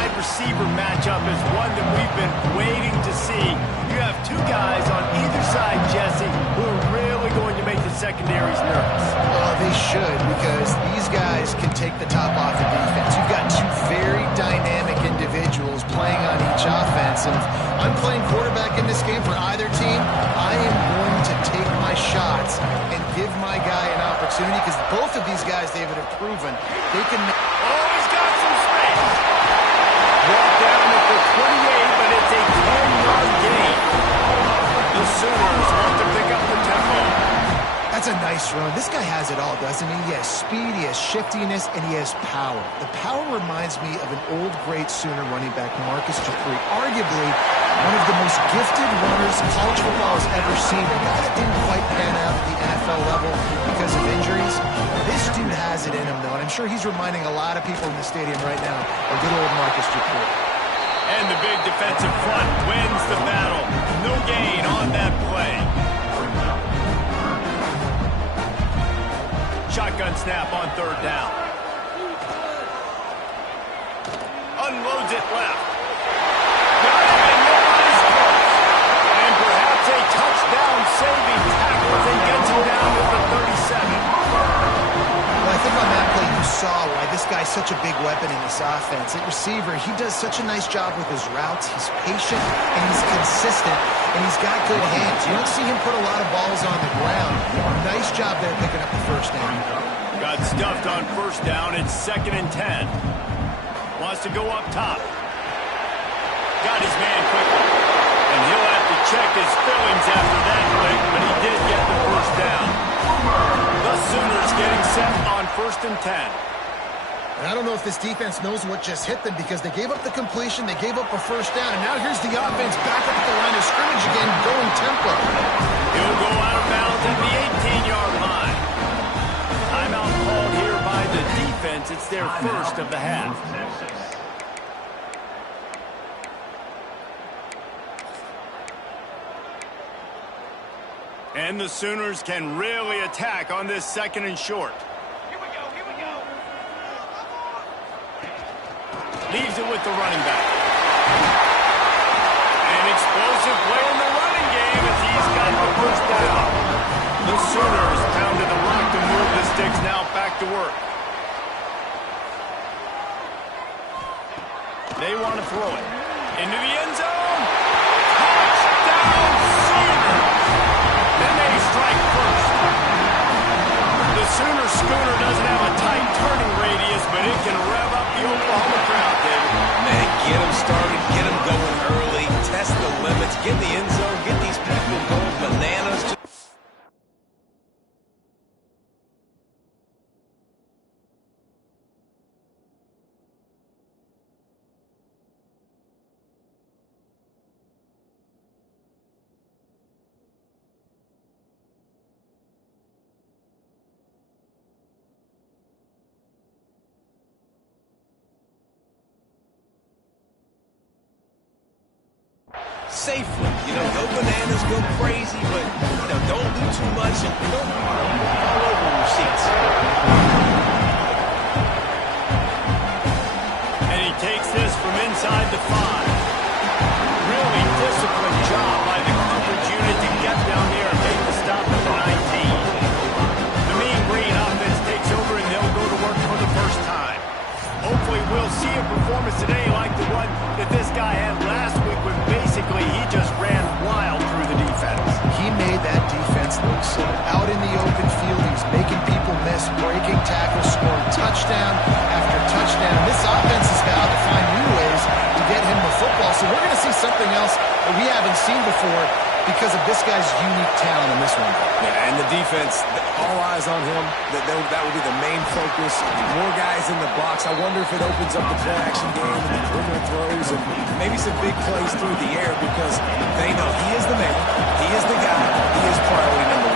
wide receiver matchup is one that we've been waiting to see. You have two guys on either side, Jesse, who are really going to make the secondaries nervous. Well, they should, because these guys can take the top off the defense. You've got two very dynamic individuals playing on each offense, and if I'm playing quarterback in this game for either team, I am going to take my shots and give my guy an opportunity, because both of these guys, David, have proven they can make... Oh, he's got some space. Brought down at the 28, but it's a 10-yard gain. The Sooners want to pick up the tempo. That's a nice run. This guy has it all, doesn't he? He has speed, he has shiftiness, and he has power. The power reminds me of an old, great Sooner running back, Marcus Dupree. Arguably one of the most gifted runners college football has ever seen. A guy that didn't quite pan out at the NFL level because of injuries. This dude has it in him, though, and I'm sure he's reminding a lot of people in the stadium right now of good old Marcus Dupree. And the big defensive front wins the battle. No gain on that play. Shotgun snap on third down. Unloads it left. Got it, and nobody's close. And perhaps a touchdown-saving tackle as he gets him down to the 37. Well, I think on that play you saw why this guy's such a big weapon in this offense. At receiver, he does such a nice job with his routes. He's patient, and he's consistent, and he's got good hands. You don't see him put a lot of balls on the ground. Nice job there picking up the first down. Got stuffed on first down. It's 2nd and 10. Wants to go up top. Got his man quickly. And he'll have to check his feelings after that lick, but he did get the first down. The Sooners getting set on 1st and 10. And I don't know if this defense knows what just hit them, because they gave up the completion, they gave up a first down, and now here's the offense back up at the line of scrimmage again, going tempo. He'll go out of bounds at the 18-yard line. Timeout called here by the defense. It's their first of the half. And the Sooners can really attack on this 2nd and short. Leaves it with the running back. An explosive play in the running game as he's got the first down. The Sooners pounded the rock to move the sticks, now back to work. They want to throw it. Into the end zone. Touchdown Sooners. Then they strike first. The Sooner schooner doesn't have a tight turning radius, but it can rev up the Oklahoma crowd, David. Man, get them started, get them going early, test the limits, get in the end zone, get these people going bananas. Safely, go bananas, go crazy, but don't do too much and don't fall over your seats. And he takes this from inside the 5. Really disciplined job by the coverage unit to get down there and make the stop at the 19. The Mean Green offense takes over and they'll go to work for the first time. Hopefully we'll see a performance today like the one that this guy had last week when basically he just ran wild through the defense. He made that defense look silly. Out in the open field, he's making people miss, breaking tackles, scoring touchdown after touchdown. This offense has got to find new ways to get him the football. So we're going to see something else that we haven't seen before because of this guy's unique talent in this one. Yeah, and the defense, all eyes on him. That will be the main focus. More guys in the box. I wonder if it opens up the play-action game and the perimeter throws and maybe some big plays through the air, because they know he is the man. He is the guy. He is priority number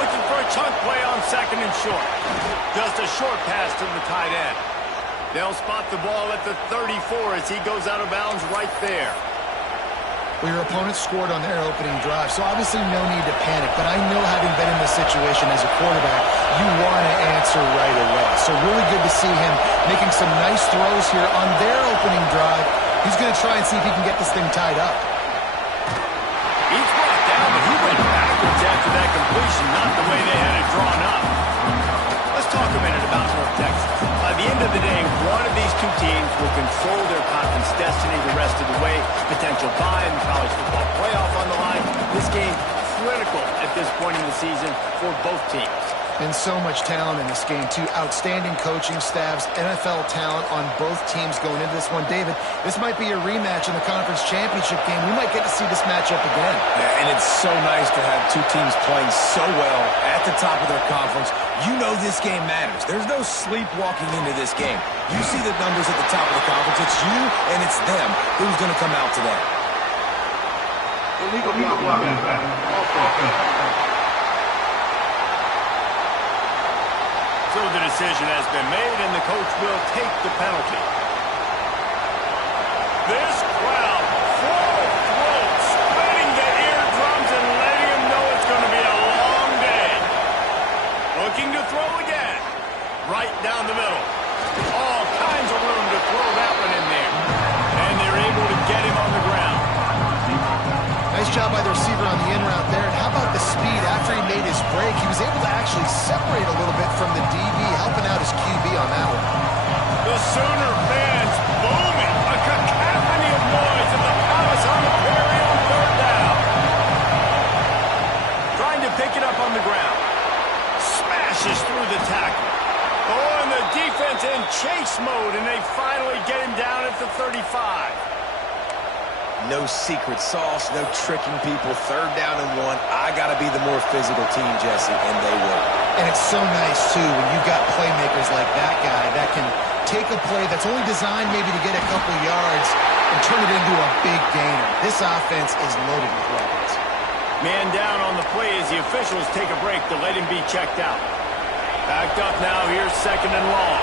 1. Looking for a chunk play on 2nd and short. Just a short pass to the tight end. They'll spot the ball at the 34 as he goes out of bounds right there. Well, your opponent scored on their opening drive, so obviously no need to panic. But I know, having been in this situation as a quarterback, you want to answer right away. So really good to see him making some nice throws here on their opening drive. He's going to try and see if he can get this thing tied up. He's brought down, but he went backwards after that completion, not the way they had it drawn up. Let's talk a minute about North Texas. By the end of the day, one of these two teams will control their conference destiny the rest of the way. Potential bye in the college football playoff on the line. This game critical at this point in the season for both teams. And so much talent in this game, too. Outstanding coaching staffs, NFL talent on both teams going into this one. David, this might be a rematch in the conference championship game. We might get to see this matchup again. Yeah, and it's so nice to have two teams playing so well at the top of their conference. You know this game matters. There's no sleepwalking into this game. You see the numbers at the top of the conference. It's you and it's them. Who's going to come out today? Illegal block. So the decision has been made, and the coach will take the penalty. This crowd, full throat, splitting the eardrums and letting him know it's going to be a long day. Looking to throw again. Right down the middle. All kinds of room to throw that one in there. And they're able to get him on the ground. Nice job by the receiver on the in route there. And how about the speed after he made his break? He was able to actually separate a little bit from the DB, helping out his QB on that one. The Sooner fans booming. A cacophony of noise in the palace on the prairie on third down. Trying to pick it up on the ground. Smashes through the tackle. Oh, and the defense in chase mode, and they finally get him down at the 35. No secret sauce, no tricking people. Third down and 1. I got to be the more physical team, Jesse, and they will. And it's so nice, too, when you've got playmakers like that guy that can take a play that's only designed maybe to get a couple yards and turn it into a big gainer. This offense is loaded with weapons. Man down on the play as the officials take a break to let him be checked out. Backed up now, here's second and long.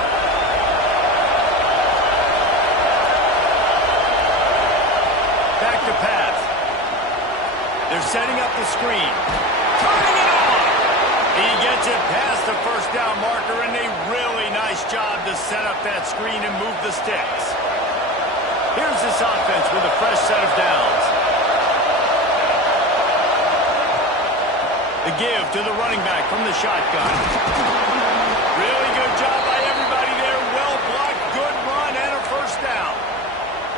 Back to pass. They're setting up the screen. Turning it on. He gets it past the first down marker, and a really nice job to set up that screen and move the sticks. Here's this offense with a fresh set of downs. The give to the running back from the shotgun. Really good job by everybody there. Well blocked, good run, and a first down.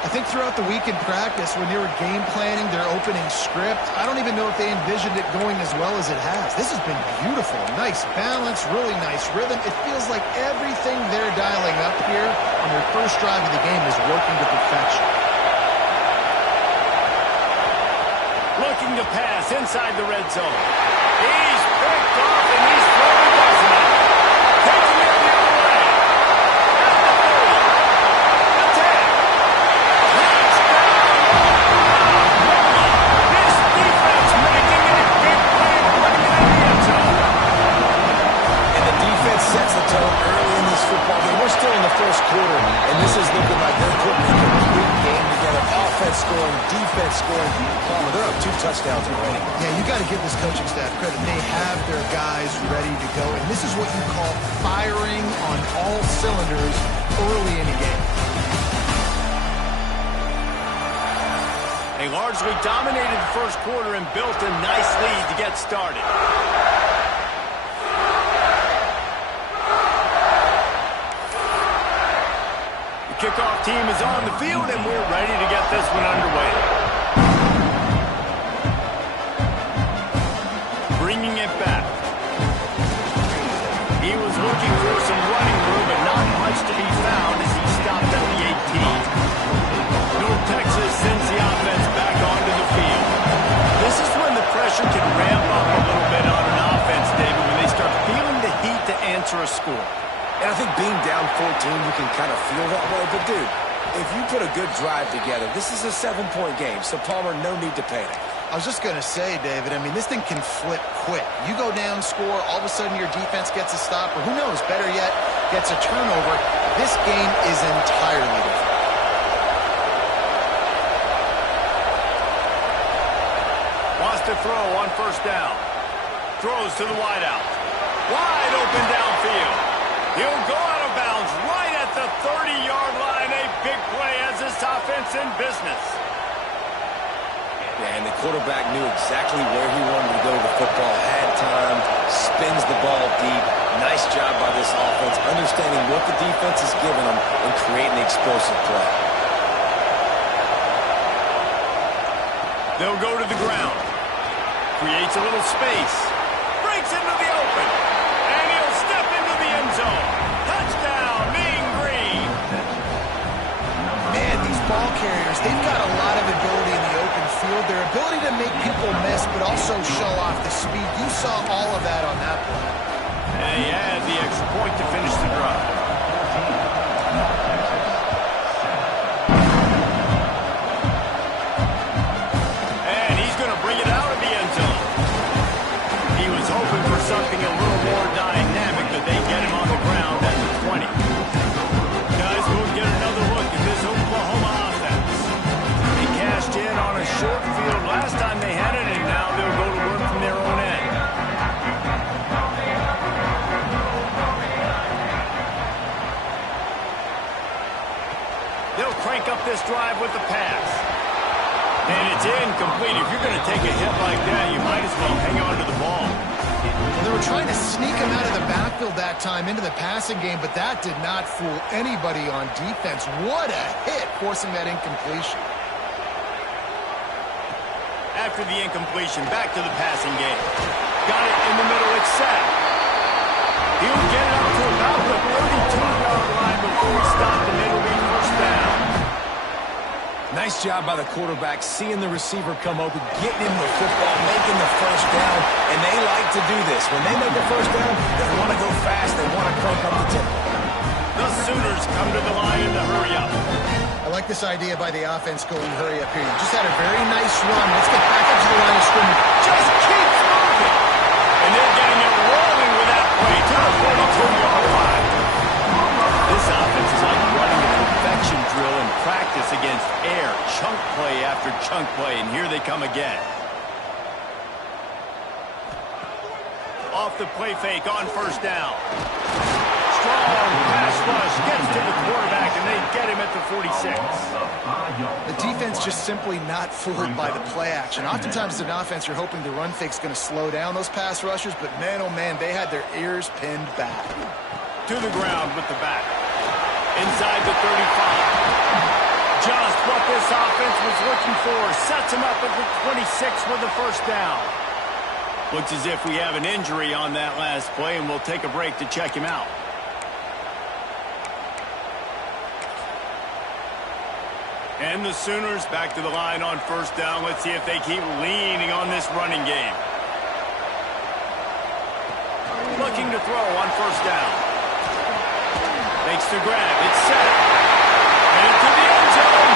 I think throughout the week in practice, when they were game planning their opening script, I don't even know if they envisioned it going as well as it has. This has been beautiful. Nice balance, really nice rhythm. It feels like everything they're dialing up here on their first drive of the game is working to perfection. Looking to pass inside the red zone. He's picked off, and he's throwing doesn't it? Taking it the other way. At the 30. The 10. This defense making a big play to bring it in the end zone. And the defense sets the tone early in this football game. We're still in the first quarter, and this is looking like they're putting a complete game together. Offense scoring, defense scoring. Palmer, they're up 2 touchdowns already. Yeah, you got to give this coaching staff credit. They have their guys ready to go, and this is what you call firing on all cylinders early in a game. They largely dominated the first quarter and built a nice lead to get started. The kickoff team is on the field, and we're ready to get this one underway. Bringing it back. He was looking for some running room, but not much to be found as he stopped at the 18. North Texas sends the offense back onto the field. This is when the pressure can ramp up a little bit on an offense, David, when they start feeling the heat to answer a score. And I think being down 14, you can kind of feel that way. But, dude, if you put a good drive together, this is a 7-point game. So, Palmer, no need to panic. I was just going to say, David, I mean, this thing can flip quick. You go down, score, all of a sudden your defense gets a stop, or who knows, better yet, gets a turnover. This game is entirely different. to throw on first down. Throws to the wideout. Wide open downfield. He'll go out of bounds right at the 30-yard line. A big play as this offense in business. Yeah, and the quarterback knew exactly where he wanted to go with the football. Had time, spins the ball deep. Nice job by this offense, understanding what the defense is giving them and creating the explosive play. They'll go to the ground. Creates a little space. Breaks into the open. And he'll step into the end zone. Touchdown, Mean Green. Man, these ball carriers, they've got a lot of ability in the open field. Their ability to make people miss, but also show off the speed. You saw all of that on that play. And he had the extra point to finish the drive. And he's going to bring it out of the end zone. He was hoping for something a little more dynamic, but they get him on the ground at the 20. Guys, we'll get another look at this Oklahoma offense. They cashed in on a short field last time they had it, and now they'll go to work from their own end. They'll crank up this drive with the pass. And it's incomplete. If you're going to take a hit like that, you might as well hang on to the ball. They were trying to sneak him out of the backfield that time into the passing game, but that did not fool anybody on defense. What a hit, forcing that incompletion. After the incompletion, back to the passing game. Got it in the middle, it's set. He'll get it up to about the 32-yard line before we stop, and it'll be first down. Nice job by the quarterback, seeing the receiver come open, getting him the football, making the first down, and they like to do this. When they make a first down, they want to go fast, they want to crank up the tempo. The Sooners come to the line in the hurry up. I like this idea by the offense going hurry up here. You just had a very nice run. Let's get back up to the line of scrimmage. Just keeps moving. And they're getting it rolling with that play to the 42-yard line. This offense is like running a perfection drill in practice against air. Chunk play after chunk play, and here they come again. Off the play fake on first down. Strong pass rush gets to the quarterback, and they get him at the 46. The defense just simply not fooled by the play action. Oftentimes as an offense, you're hoping the run fake's going to slow down those pass rushers, but man, oh man, they had their ears pinned back. To the ground with the back. Inside the 35. Just what this offense was looking for. Sets him up at the 26 with the first down. Looks as if we have an injury on that last play, and we'll take a break to check him out. And the Sooners back to the line on first down. Let's see if they keep leaning on this running game. Looking to throw on first down. Makes the grab. It's set. And into the end zone.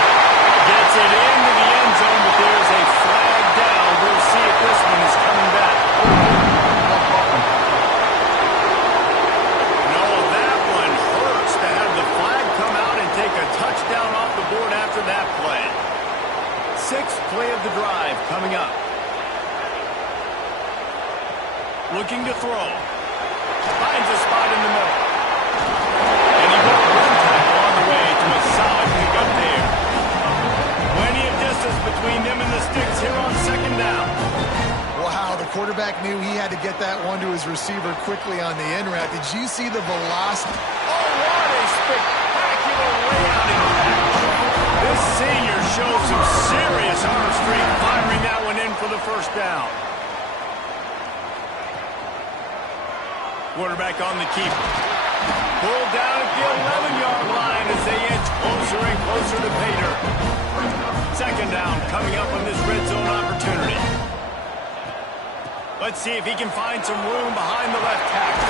Gets it into the end zone, but there's a flag down. We'll see if this one is coming back. No, that one hurts to have the flag come out and take a touchdown off the board after that play. Sixth play of the drive coming up. Looking to throw. Finds a spot in the middle. And he got one tackle on the way to a solid pickup there. Plenty of distance between them and the sticks here on second down. Wow, the quarterback knew he had to get that one to his receiver quickly on the in route. Did you see the velocity? Oh, what a spectacular layout and catch. This senior shows some serious arm strength, firing that one in for the first down. Quarterback on the keeper. Pulled down at the 11-yard line as they inch closer and closer to pay dirt. Second down coming up on this red zone opportunity. Let's see if he can find some room behind the left tackle.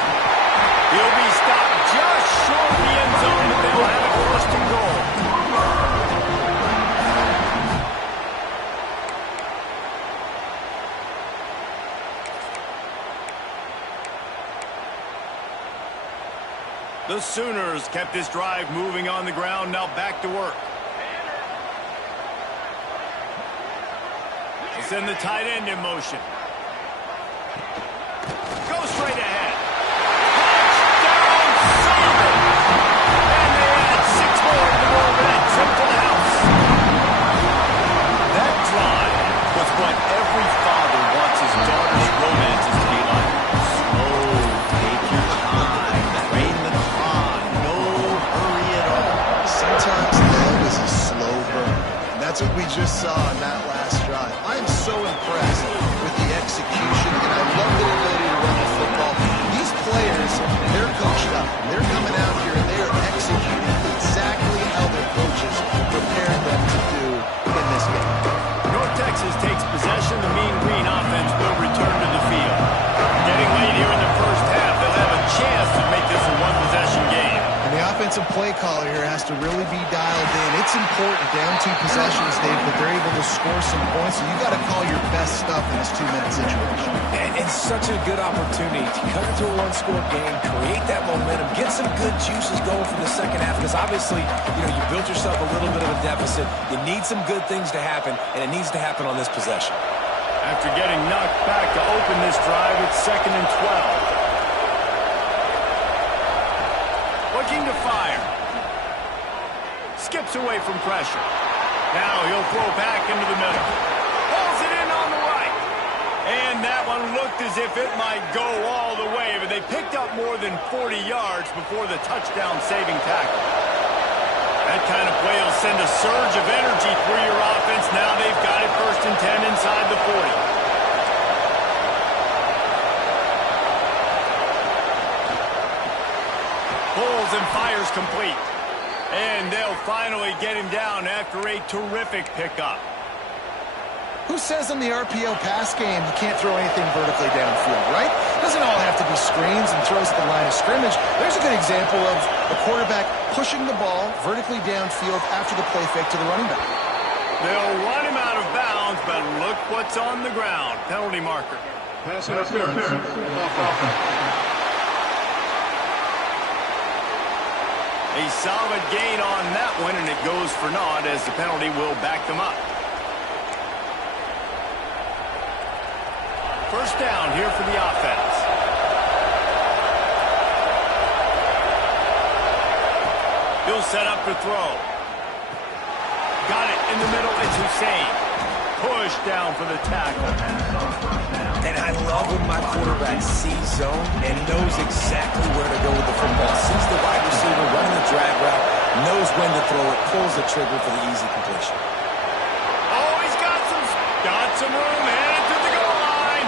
He'll be stopped just short of the end zone, but they'll have it first and goal. The Sooners kept this drive moving on the ground, now back to work. Send the tight end in motion. Go straight ahead. Touchdown, Simon! And they add 6 more to go over that trip to the house. That drive was what every father wants his daughter's romances to be like. Slow, take your time, train the clock, no hurry at all. Sometimes love is a slow burn. And that's what we just saw in that last drive. I am so impressed with the execution, and I love their ability to run the football. These players, they're coached up. They're coming out here and they are executing exactly how their coaches prepared them to do in this game. North Texas takes possession. The Mean Green offense will return to the field. Getting late here in the first half, they'll have a chance to make this a one-possession game. And the offensive play caller here has to really be dialed in. It's important, down 2 possessions, Dave, but they're able to score some points, so you got to call your best stuff in this 2-minute situation. And such a good opportunity to cut into a one-score game, create that momentum, get some good juices going for the second half, because obviously, you built yourself a little bit of a deficit. You need some good things to happen, and it needs to happen on this possession. After getting knocked back to open this drive, it's 2nd and 12. Looking to fire. Skips away from pressure. Now he'll throw back into the middle. Pulls it in on the right. And that one looked as if it might go all the way, but they picked up more than 40 yards before the touchdown-saving tackle. That kind of play will send a surge of energy through your offense. Now they've got it 1st and 10 inside the 40. Pulls and fires complete. And they'll finally get him down after a terrific pickup. Who says in the RPO pass game you can't throw anything vertically downfield, right? It doesn't all have to be screens and throws at the line of scrimmage. There's a good example of a quarterback pushing the ball vertically downfield after the play fake to the running back. They'll run him out of bounds, but look what's on the ground. Penalty marker. Pass interference. A solid gain on that one, and it goes for naught as the penalty will back them up. First down here for the offense. He'll set up for throw. Got it in the middle. It's Hussein. Push down for the tackle. And I love when my quarterback sees zone and knows exactly where to go with the football. Sees the wide receiver running the drag route, knows when to throw it, pulls the trigger for the easy completion. Oh, he's got some room, headed to the goal line.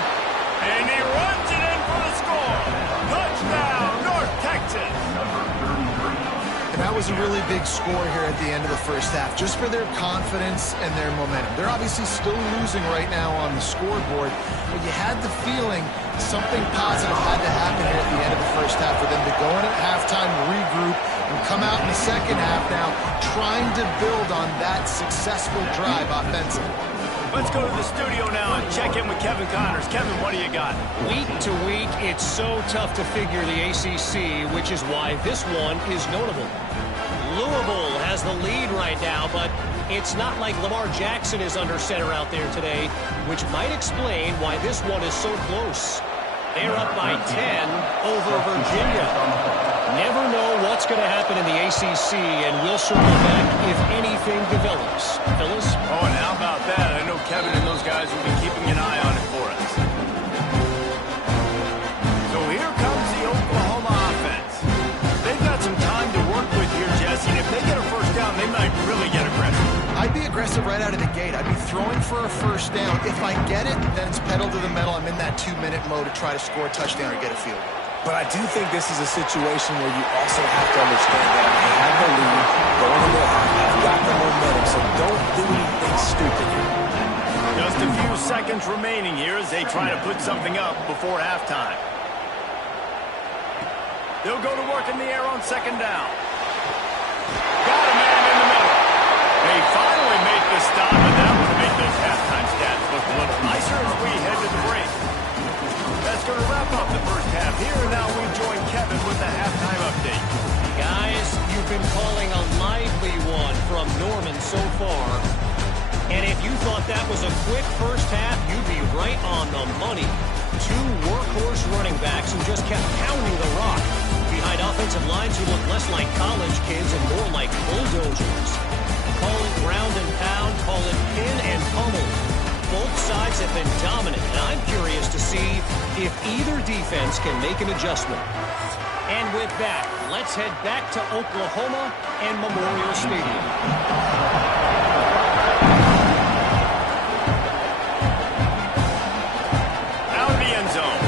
And he runs it in for the score. Touchdown, North Texas. And that was a really big score here at the end of the first half, just for their confidence and their momentum. They're obviously still losing right now on the scoreboard, but you had the feeling something positive had to happen here at the end of the first half for them to go in at halftime, regroup, and come out in the second half now trying to build on that successful drive offensively. Let's go to the studio now and check in with Kevin Connors. Kevin, what do you got? Week to week, it's so tough to figure the ACC, which is why this one is notable. Louisville has the lead right now, but it's not like Lamar Jackson is under center out there today, which might explain why this one is so close. They're up by 10 over Virginia. Never know what's going to happen in the ACC, and we'll circle back if anything develops. Phyllis? Oh, and how about that? I know Kevin and those guys will be keeping an eye on it for us. So here comes the Oklahoma offense. They've got some time to work with here, Jesse, and if they get a first down, they might really get aggressive. I'd be aggressive right out of the gate. I'd be throwing for a first down. If I get it, then it's pedal to the metal. I'm in that 2-minute mode to try to score a touchdown or get a field goal. But I do think this is a situation where you also have to understand that I have the lead going into the half. I've got the momentum, so don't do anything stupid here. Just a few seconds remaining here as they try to put something up before halftime. They'll go to work in the air on second down. Got a man in the middle. They finally make the stop, and that would make those halftime stats look a little nicer as we head to the break. That's going to wrap up the first half here, and now we join Kevin with the halftime update. Guys, you've been calling a lively one from Norman so far. And if you thought that was a quick first half, you'd be right on the money. Two workhorse running backs who just kept pounding the rock behind offensive lines who look less like college kids and more like bulldozers. Call it ground and pound, call it pin and pummel. Both sides have been dominant, and I'm curious to see if either defense can make an adjustment. And with that, let's head back to Oklahoma and Memorial Stadium. Out of the end zone.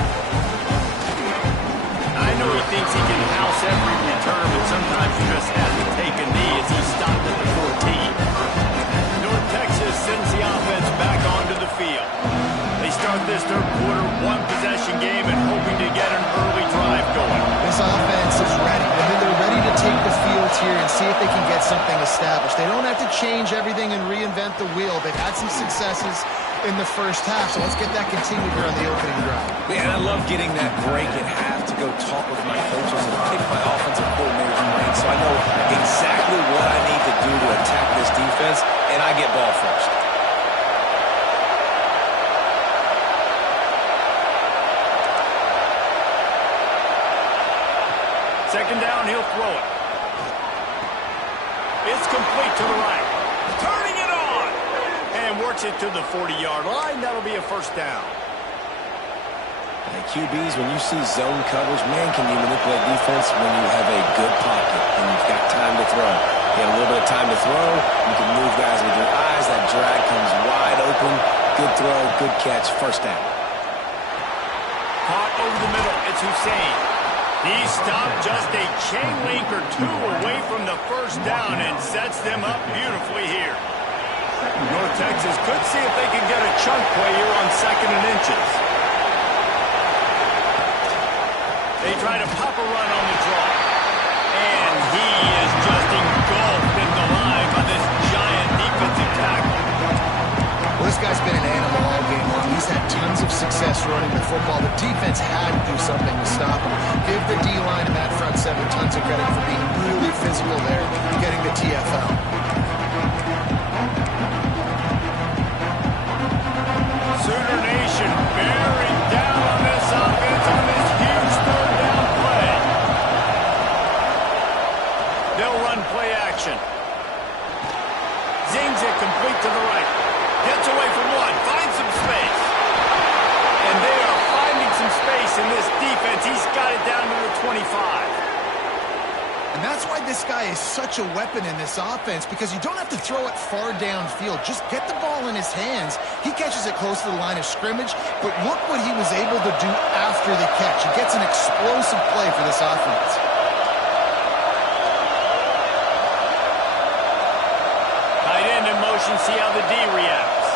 I know he thinks he can house every return, but sometimes you just have to take a knee as he stopped at the 14. North Texas sends the offense back onto the field. They start this third quarter, one-possession game, and hoping to get an early drive going. This offense is ready. They're ready to take the field here and see if they can get something established. They don't have to change everything and reinvent the wheel. They've had some successes in the first half, so let's get that continued here on the opening drive. Man, I love getting that break at half to go talk with my coaches and pick my offensive coordinator's brain so I know exactly what I need to do to attack this defense, and I get ball first. Second down, he'll throw it. It's complete to the right. Turning it on. And works it to the 40-yard line. That'll be a first down. Hey, QBs, when you see zone coverage, man, can you manipulate defense when you have a good pocket and you've got time to throw. You have a little bit of time to throw. You can move guys with your eyes. That drag comes wide open. Good throw, good catch, first down. Caught over the middle. It's Hussein. He stopped just a chain link or two away from the first down and sets them up beautifully here. North Texas could see if they can get a chunk play here on second and inches. They try to pop a run on the draw. And he is just engulfed in the line by this giant defensive tackle. Well, this guy's been an animal all game long. He's had tons of success running the football. The defense had to do something to stop him. Give the D-line and that front seven tons of credit for being really physical there, getting the TFL. Sooner Nation bearing down on this offense on this huge third down play. They'll run play action. Zings it complete to the right. Gets away from one. Finds some space. And they are finding some space in this defense. He's got it down to the 25. And that's why this guy is such a weapon in this offense, because you don't have to throw it far downfield. Just get the ball in his hands. He catches it close to the line of scrimmage, but look what he was able to do after the catch. He gets an explosive play for this offense. Tight end in motion, see how the D reacts.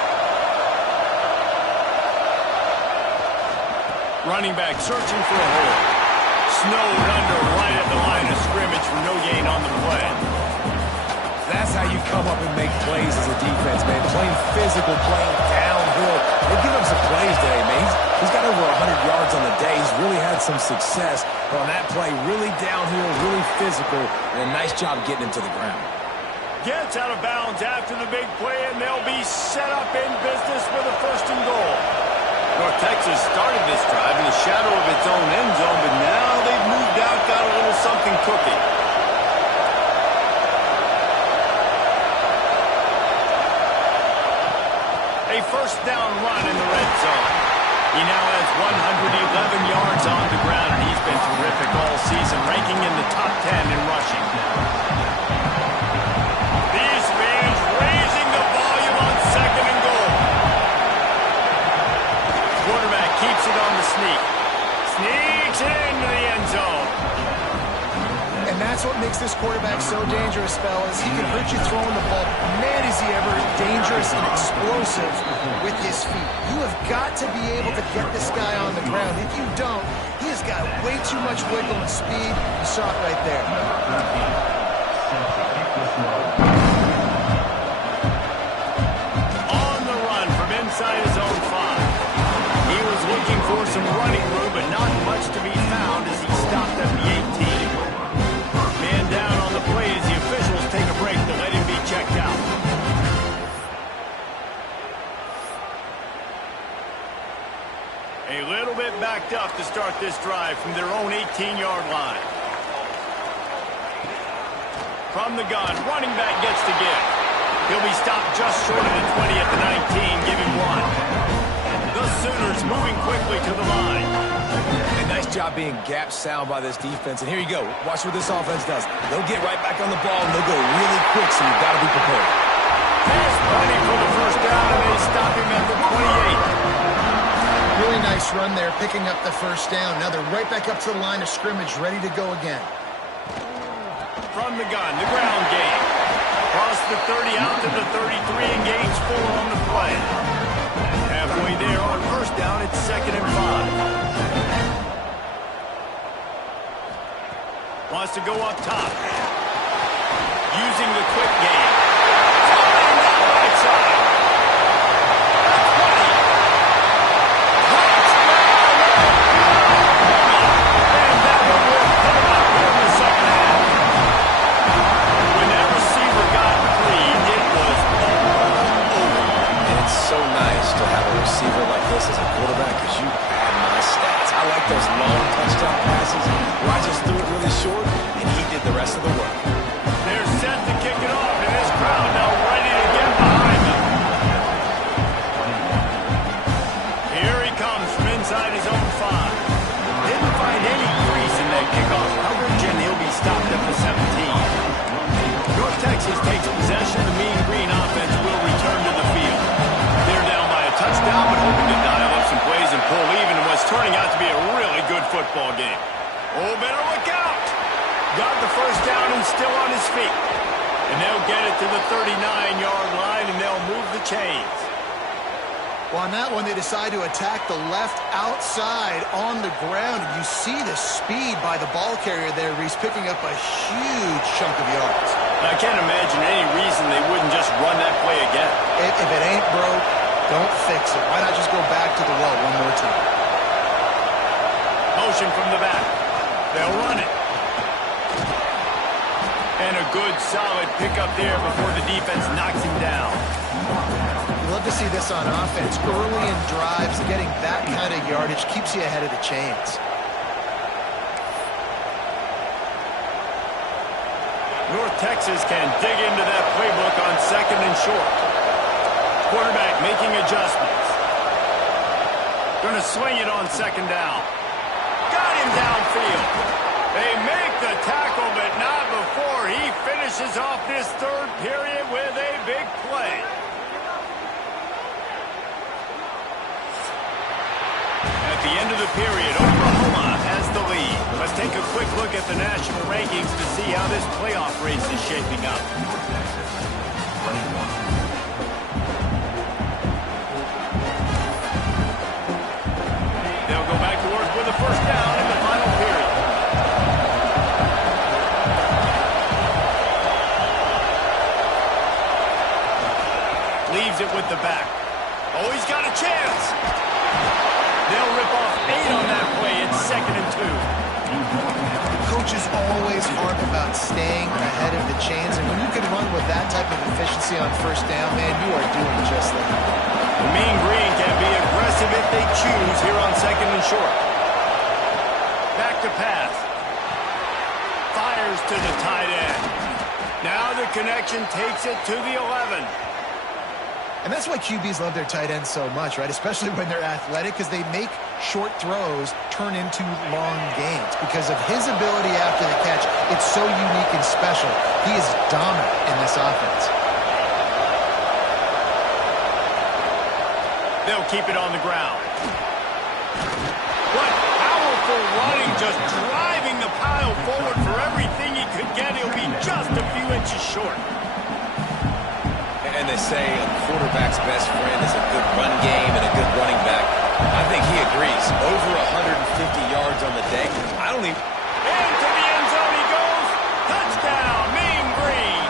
Running back searching for a hole. Snowed under right at the line of scrimmage for no gain on the play. That's how you come up and make plays as a defense, man. Playing physical, playing downhill. They give him some plays today, man. He's got over 100 yards on the day. He's really had some success. But on that play, really downhill, really physical, and a nice job getting him to the ground. Gets out of bounds after the big play, and they'll be set up in business with a first and goal. North Texas started this drive in the shadow of its own end zone, but now they've moved out, got a little something cooking. A first down run in the red zone. He now has 111 yards on the ground, and he's been terrific all season, ranking in the top 10 in rushing. These fans raising the volume on second and goal. Quarterback keeps it on the sneak. Sneaks it into the end zone. And that's what makes this quarterback so dangerous, fellas. He can hurt you throwing the ball. Man, is he ever dangerous and explosive with his feet. You have got to be able to get this guy on the ground. If you don't, he has got way too much wiggle and speed. You saw it right there. On the run from inside his own 5. He was looking for some running room, but not much to be found as he stopped at the 18. Man down on the play as the officials take a break to let him be checked out. bit backed up to start this drive from their own 18-yard line. From the gun, running back gets to give. He'll be stopped just short of the 20 at the 19, giving 1. The Sooners moving quickly to the line. And nice job being gap sound by this defense. And here you go. Watch what this offense does. They'll get right back on the ball, and they'll go really quick, so you've got to be prepared. There's plenty for the first down, and they stop him at the 28. Really nice run there, picking up the first down. Now they're right back up to the line of scrimmage, ready to go again. From the gun, the ground game. Across the 30, out to the 33, and gains 4 on the play. Halfway there on first down, it's 2nd and 5. Wants to go up top. Using the quick game. Down the right side. And that one will come up here in the second half. When that receiver got free, it was all over. And it's so nice to have a receiver like this as a quarterback, because you add my stats. I like those long touchdown passes where I just threw it really short, and he did the rest of the work. They're set to kick it off, and this crowd now ready to get behind them. Here he comes from inside his own 5. Didn't find any crease in that kickoff coverage, and he'll be stopped at the 17. North Texas takes possession. The Mean Green offense will return to the field. They're down by a touchdown, but hoping to dial up some plays and pull even in what's turning out to be a really good football game. Oh, better look out! Got the first down and still on his feet. And they'll get it to the 39-yard line, and they'll move the chains. Well, on that one, they decide to attack the left outside on the ground. And you see the speed by the ball carrier there. He's picking up a huge chunk of yards. I can't imagine any reason they wouldn't just run that play again. If it ain't broke, don't fix it. Why not just go back to the well one more time? Motion from the back. They'll run it. And a good, solid pickup there before the defense knocks him down. You love to see this on offense. Early in drives, getting that kind of yardage keeps you ahead of the chains. North Texas can dig into that playbook on 2nd and short. Quarterback making adjustments. Going to swing it on 2nd down. Got him downfield. They make the tackle, but not before he finishes off this third period with a big play. At the end of the period, Oklahoma has the lead. Let's take a quick look at the national rankings to see how this playoff race is shaping up. They'll go back to work with a first down in the final period. Leaves it with the back. Oh, he's got a chance. They'll rip off 8 on that play. It's 2nd and 2. Coaches always harp about staying ahead of the chains, and when you can run with that type of efficiency on first down, man, you are doing just that. The Mean Green can be aggressive if they choose here on 2nd and short. Back to pass. Fires to the tight end. Now the connection takes it to the 11. And that's why QBs love their tight ends so much, right? Especially when they're athletic, because they make short throws turn into long gains. Because of his ability after the catch, it's so unique and special. He is dominant in this offense. They'll keep it on the ground. What powerful running, just driving the pile forward for everything he could get. He'll be just a few inches short. And they say a quarterback's best friend is a good run game and a good running back. I think he agrees. Over 150 yards on the day. I don't even... Into the end zone he goes. Touchdown, Mean Green.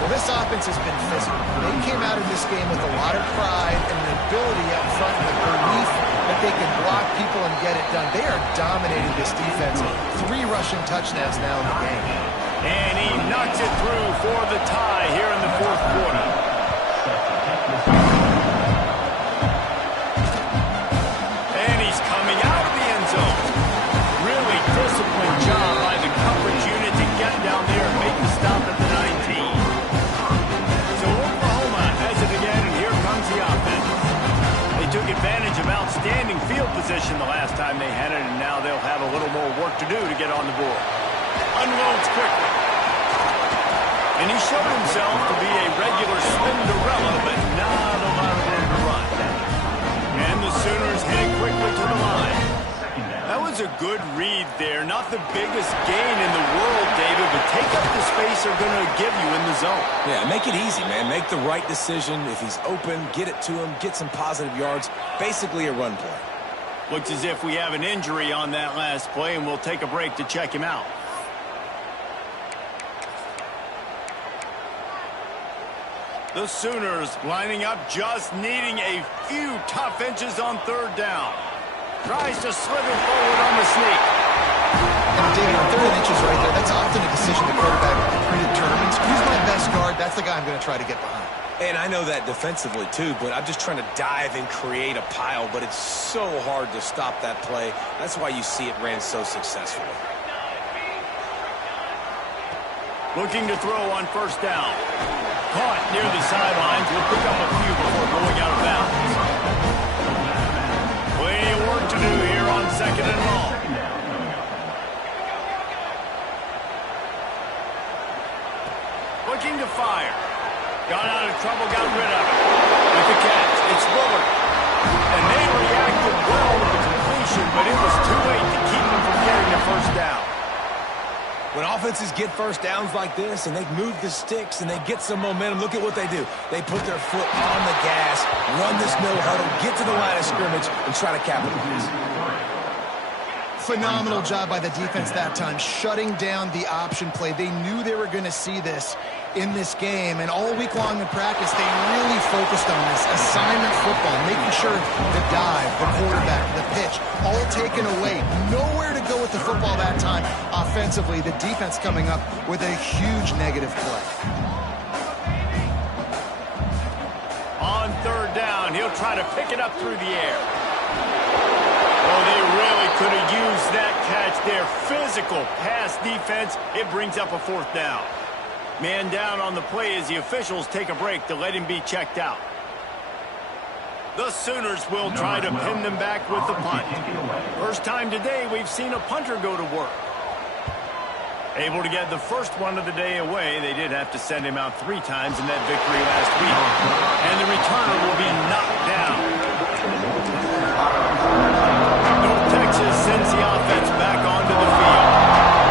Well, this offense has been physical. They came out of this game with a lot of pride and an ability up front and the belief that they can block people and get it done. They are dominating this defense. 3 rushing touchdowns now in the game. And he knocks it through for the tie here in the 4th quarter. to do to get on the board. Unloads quickly. And he showed himself to be a regular Spinderella, but not a lot of room to run. And the Sooners head quickly to the line. That was a good read there. Not the biggest gain in the world, David, but take up the space they're going to give you in the zone. Yeah, make it easy, man. Make the right decision. If he's open, get it to him, get some positive yards. Basically a run play. Looks as if we have an injury on that last play, and we'll take a break to check him out. The Sooners lining up, just needing a few tough inches on third down. Tries to slither forward on the sneak. And David, on third and inches right there, that's often a decision the quarterback predetermines. Who's my best guard? That's the guy I'm going to try to get behind. And I know that defensively, too, but I'm just trying to dive and create a pile, but it's so hard to stop that play. That's why you see it ran so successfully. Looking to throw on first down. Caught near the sidelines. Will pick up a few before going out of bounds. Plenty of work to do here on second and long. Looking to fire. Got out of trouble, got rid of it. With the catch, it's Willard. And they reacted well with the completion, but it was too late to keep them from getting the first down. When offenses get first downs like this and they move the sticks and they get some momentum, look at what they do. They put their foot on the gas, run this no huddle, get to the line of scrimmage, and try to capitalize. Phenomenal job by the defense that time, shutting down the option play. They knew they were going to see this in this game, and all week long in practice, they really focused on this assignment football, making sure the dive, the quarterback, the pitch, all taken away. Nowhere to go with the football that time. Offensively, the defense coming up with a huge negative play. On third down, he'll try to pick it up through the air. Oh, they really could have used that catch there. Physical pass defense. It brings up a fourth down. Man down on the play as the officials take a break to let him be checked out. The Sooners will try to pin them back with the punt. First time today we've seen a punter go to work. Able to get the first one of the day away. They did have to send him out 3 times in that victory last week. And the returner will be knocked down. North Texas sends the offense back onto the field.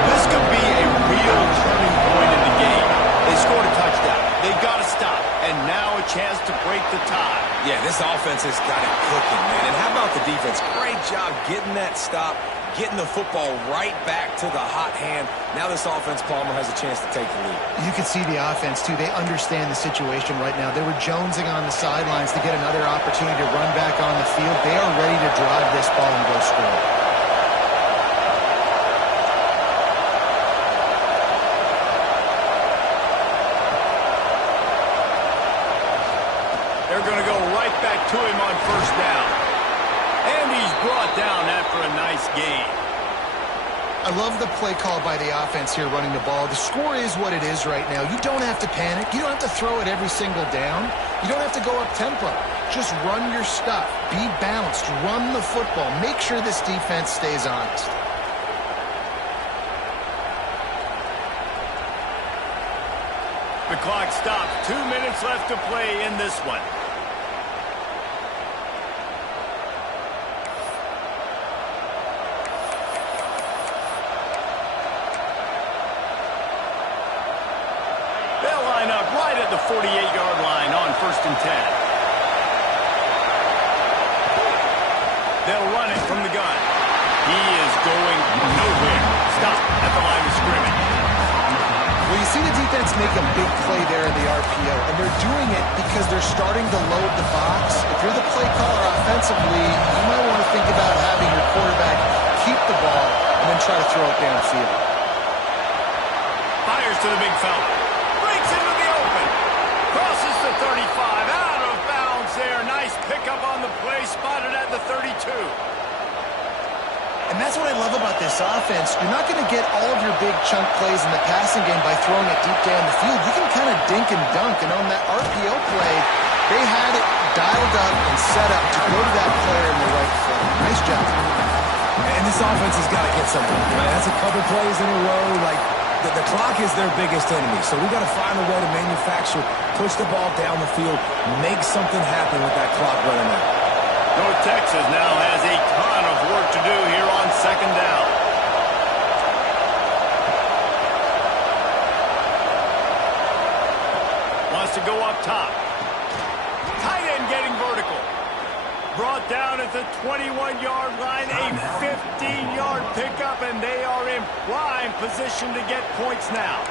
This could be a real turning point in the game. They scored a touchdown. They got to stop. And now a chance to break the tie. Yeah, this offense has got it cooking, man. And how about the defense? Great job getting that stop, getting the football right back to the hot hand. Now this offense, Palmer, has a chance to take the lead. You can see the offense, too. They understand the situation right now. They were jonesing on the sidelines to get another opportunity to run back on the field. They are ready to drive this ball and go score. They're going to go right back to him on first down. And he's brought down after a nice gain. I love the play call by the offense here running the ball. The score is what it is right now. You don't have to panic. You don't have to throw it every single down. You don't have to go up tempo. Just run your stuff. Be balanced. Run the football. Make sure this defense stays honest. The clock stops. 2 minutes left to play in this one. They'll line up right at the 48-yard line on 1st and 10. They'll run it from the gun. He is going nowhere. Stop at the line of scrimmage. Well, you see the defense make a big play there in the RPO, and they're doing it because they're starting to load the box. If you're the play caller offensively, you might want to think about having your quarterback keep the ball and then try to throw it downfield. Fires to the big fella. Breaks into the open. Crosses the 35. Out of bounds there. Nice pickup on the play. Spotted at the 32. And that's what I love about this offense. You're not going to get all of your big chunk plays in the passing game by throwing it deep down the field. You can kind of dink and dunk. And on that RPO play, they had it dialed up and set up to go to that player in the right foot. Nice job. And this offense has got to get something, right? That's a couple plays in a row. Like, the clock is their biggest enemy, so we got to find a way to manufacture, push the ball down the field, make something happen with that clock running out. North Texas now has a ton of work to do here on second down. Wants to go up top. Tight end getting vertical. Brought down at the 21-yard line, a 15-yard pickup, and they are in prime position to get points now.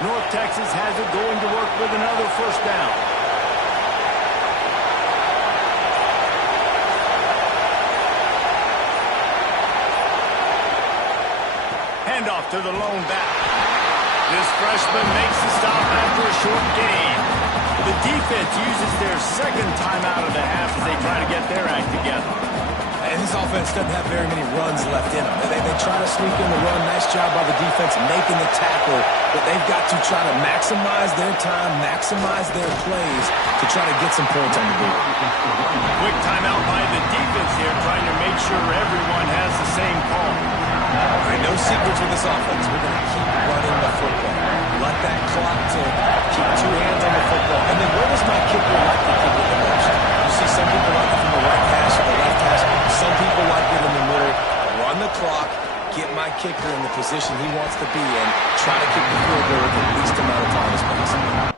North Texas has it going to work with another first down. Handoff to the lone back. This freshman makes the stop after a short gain. The defense uses their second timeout of the half as they try to get their act together. And this offense doesn't have very many runs left in them. They try to sneak in the run. Nice job by the defense making the tackle. But they've got to try to maximize their time, maximize their plays to try to get some points on the board. Quick timeout by the defense here, trying to make sure everyone has the same call. All right, no secrets with this offense. We're going to keep running the football. Let that clock tick. Keep two hands on the football. And then where does my kicker like to kick it the most? You see some people like it from the right hash or the left hash. Some people like it in the middle. Run the clock. Get my kicker in the position he wants to be in. Try to kick the field goal with the least amount of time as possible.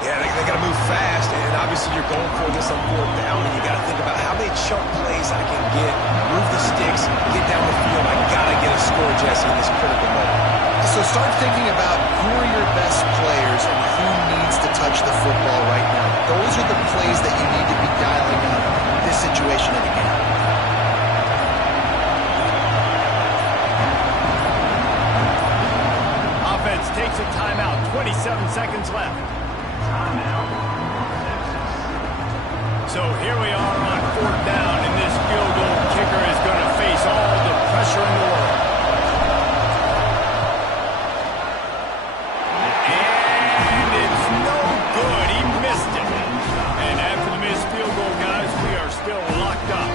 Yeah, they got to move fast, and obviously you're going for this on fourth down, and you got to think about how many chunk plays I can get, move the sticks, get down the field. I got to get a score, Jesse, in this critical moment. So start thinking about who are your best players and who needs to touch the football right now. Those are the plays that you need to be dialing up in this situation of the game. Offense takes a timeout, 27 seconds left. So here we are on fourth down, and this field goal kicker is going to face all the pressure in the world. And it's no good. He missed it. And after the missed field goal, guys, we are still locked up.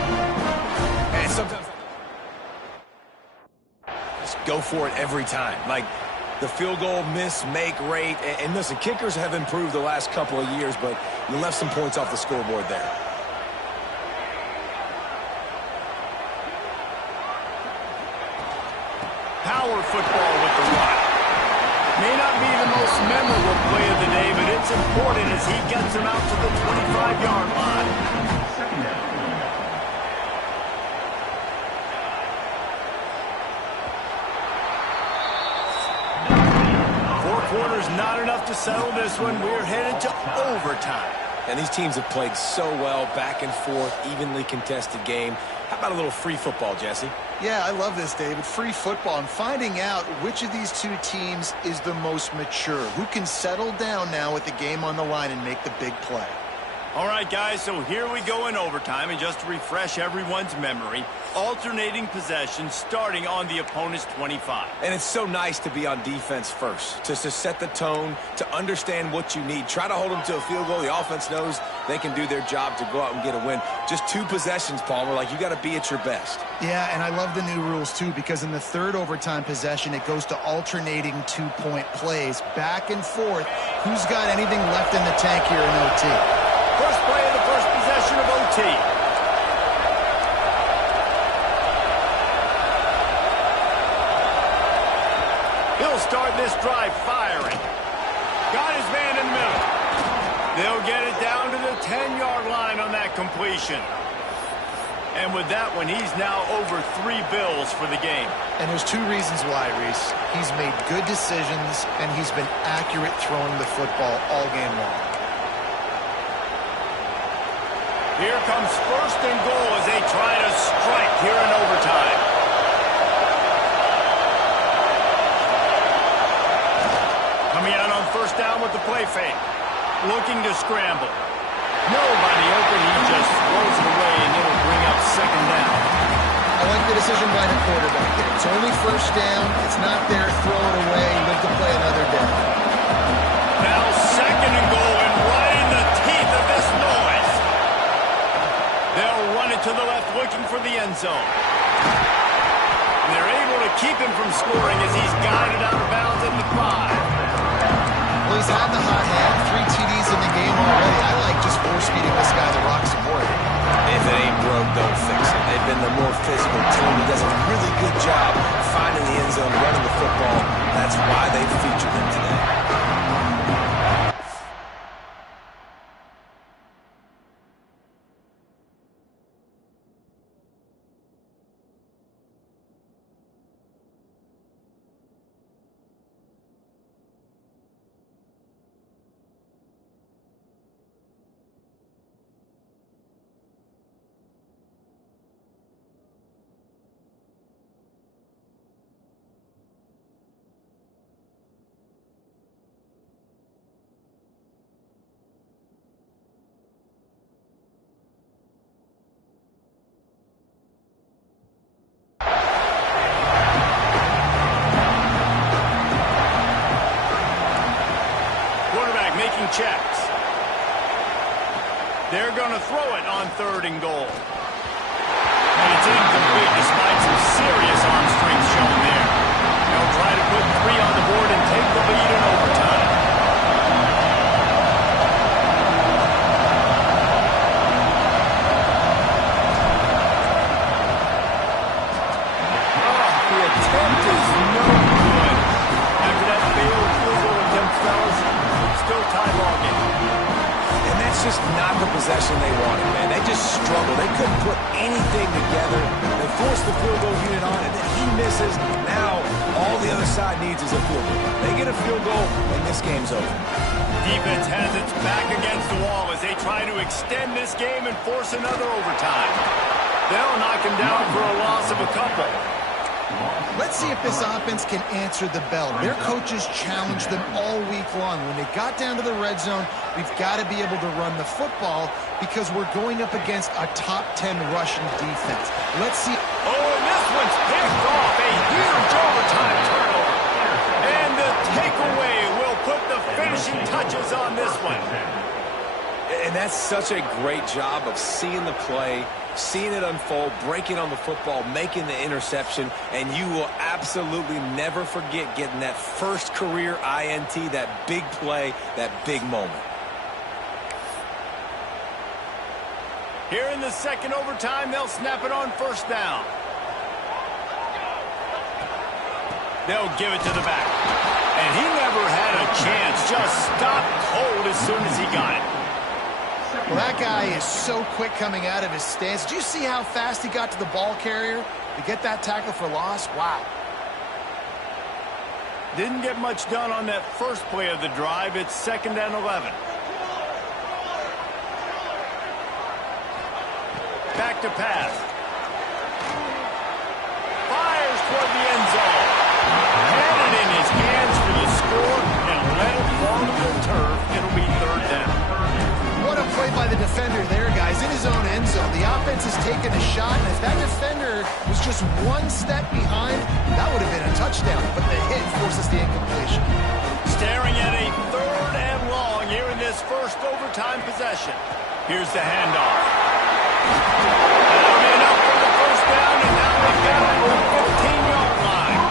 And sometimes just go for it every time. Like, the field goal miss-make rate. And listen, kickers have improved the last couple of years, but you left some points off the scoreboard there. Power football with the rock. May not be the most memorable play of the day, but it's important as he gets him out to the 25-yard line. Second down. Quarters not enough to settle this one. We're headed to overtime. And these teams have played so well, back and forth, evenly contested game. How about a little free football, Jesse? Yeah, I love this, David. Free football and finding out which of these two teams is the most mature, who can settle down now with the game on the line and make the big play. All right, guys, so here we go in overtime, and just to refresh everyone's memory, alternating possession starting on the opponent's 25. And it's so nice to be on defense first, to set the tone, to understand what you need. Try to hold them to a field goal. The offense knows they can do their job to go out and get a win. Just two possessions, Palmer, like you got to be at your best. Yeah, and I love the new rules, too, because in the third overtime possession, it goes to alternating two-point plays, back and forth. Who's got anything left in the tank here in OT? First play of the first possession of OT. He'll start this drive firing. Got his man in the middle. They'll get it down to the 10-yard line on that completion. And with that one, he's now over 3 bills for the game. And there's two reasons why, Reese. He's made good decisions, and he's been accurate throwing the football all game long. Here comes first and goal as they try to strike here in overtime. Coming out on first down with the play fake. Looking to scramble. Nobody open. He just throws it away, and it'll bring up second down. I like the decision by the quarterback there. It's only first down. It's not there. Throw it away. Live to play another day. Now second and goal, and right in the teeth of this noise. They'll run it to the left, looking for the end zone. And they're able to keep him from scoring as he's guided out of bounds at the 5. Well, he's had the hot hand. 3 TDs in the game already. I like just force-feeding this guy the rock some more. If it ain't broke, don't fix it. They've been the more physical team. He does a really good job finding the end zone, running the football. That's why they featured him today. Checks. They're going to throw it on 3rd and goal. And it's incomplete despite some serious arm strength shown there. They'll try to put 3 on the board and take the lead in overtime. The attempt is no good. After that failed field goal attempt, fellas, still tie ball game. And that's just not the possession they wanted, man. They just struggled. They couldn't put anything together. They forced the field goal unit on, and then he misses. Now all the other side needs is a field goal. They get a field goal, and this game's over. Defense has its back against the wall as they try to extend this game and force another overtime. They'll knock him down for a loss of a couple. Let's see if this offense can answer the bell. Their coaches challenged them all week long. When they got down to the red zone, we've got to be able to run the football because we're going up against a top 10 rushing defense. Let's see. Oh, and this one's picked off. A huge overtime turnover. And the takeaway will put the finishing touches on this one. And that's such a great job of seeing the play, seeing it unfold, breaking on the football, making the interception, and you will absolutely never forget getting that first career INT, that big play, that big moment. Here in the second overtime, they'll snap it on 1st down. They'll give it to the back. And he never had a chance, just stopped cold as soon as he got it. Well, that guy is so quick coming out of his stance. Did you see how fast he got to the ball carrier to get that tackle for loss? Wow. Didn't get much done on that first play of the drive. It's 2nd and 11. Back to pass. Fires toward the end zone. Had it in his hands for the score and let it fall to the turf. It'll be 3rd down. What a play by the defender there, guys. In his own end zone. The offense has taken a shot, and if that defender was just one step behind, that would have been a touchdown. But the hit forces the incompletion. Staring at a 3rd and long here in this first overtime possession. Here's the handoff. That'll be enough for the 1st down, and now they've got it at the 15-yard line.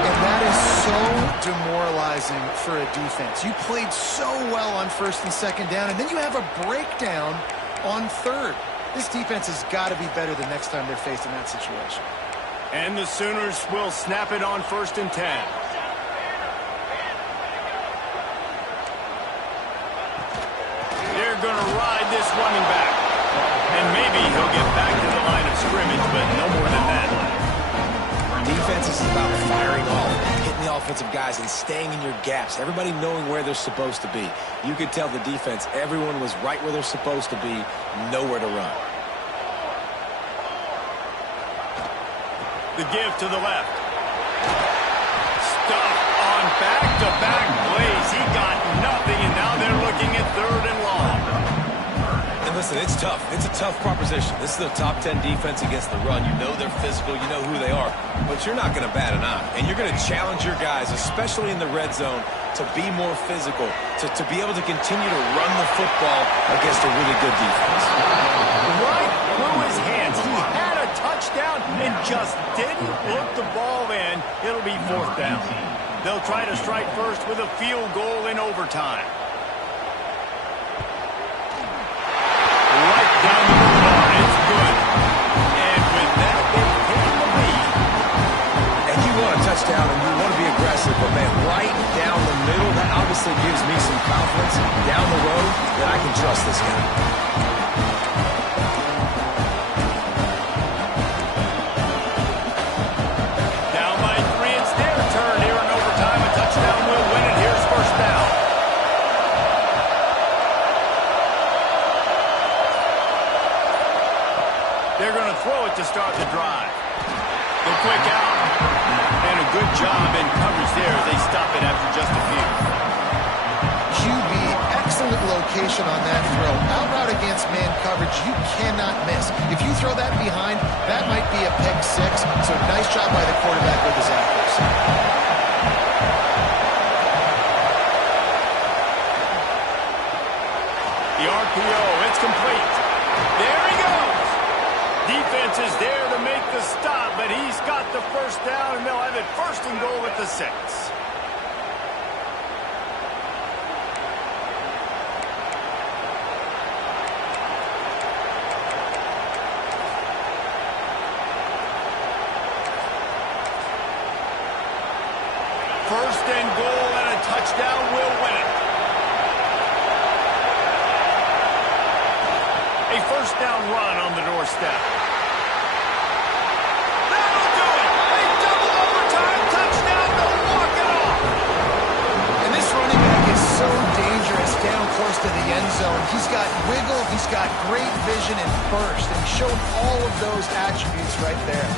And that is so demoralizing for a defense. You played so well on 1st and 2nd down, and then you have a breakdown on 3rd. This defense has got to be better the next time they're faced in that situation. And the Sooners will snap it on 1st and 10. They're going to ride this running back. And maybe he'll get back to the line of scrimmage, but no more than that. Defense is about firing off, hitting the offensive guys, and staying in your gaps. Everybody knowing where they're supposed to be. You could tell the defense, everyone was right where they're supposed to be, nowhere to run. The give to the left. Stuffed on back-to-back plays. He got nothing, and now they're looking at 3rd and long. And let's listen, it's tough. It's a tough proposition. This is the top 10 defense against the run. You know they're physical. You know who they are. But you're not going to bat an eye. And you're going to challenge your guys, especially in the red zone, to be more physical, to be able to continue to run the football against a really good defense. Right through his hands. He had a touchdown and just didn't look the ball in. It'll be 4th down. They'll try to strike first with a field goal in overtime. Right down the middle. It's good. And with that, they've taken the lead. And you want a touchdown and you want to be aggressive, but man, right down the middle, that obviously gives me some confidence down the road that I can trust this guy. Down by 3, it's their turn here in overtime. A touchdown will win it. Here's 1st down. They're going to throw it to start the drive. The quick out. And a good job in coverage there as they stop it after just a few. QB, excellent location on that throw. Out route against man coverage, you cannot miss. If you throw that behind, that might be a pick 6. So nice job by the quarterback with his accuracy. The RPO, it's complete. There he goes. Defense is there to make the stop, but he's got the 1st down, and they'll have it 1st and goal at the 6. First and goal, and a touchdown will win it. A 1st down run on the doorstep. That'll do it. A double overtime touchdown. They'll walk it off. And this running back is so dangerous down close to the end zone. He's got wiggle. He's got great vision and burst. And he showed all of those attributes right there.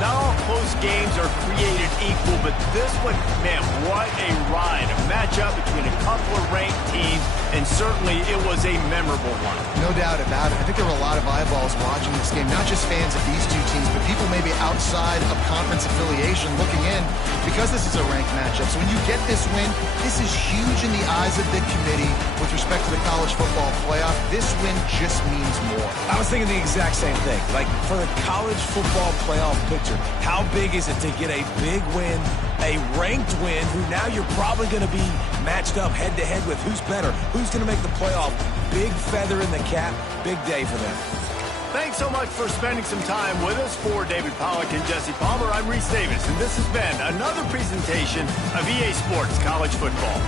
Not all close games are created equal, but this one, man, what a ride. A matchup between a couple of ranked teams, and certainly it was a memorable one. No doubt about it. I think there were a lot of eyeballs watching this game, not just fans of these two teams, but people maybe outside of conference affiliation looking in because this is a ranked matchup. So when you get this win, this is huge in the eyes of the committee with respect to the college football playoff. This win just means more. I was thinking the exact same thing. Like, for the college football playoff picture, how big is it to get a big win, a ranked win, who now you're probably going to be matched up head-to-head with who's better, who's going to make the playoff. Big feather in the cap, big day for them. Thanks so much for spending some time with us. For David Pollack and Jesse Palmer, I'm Reese Davis, and this has been another presentation of EA Sports College Football.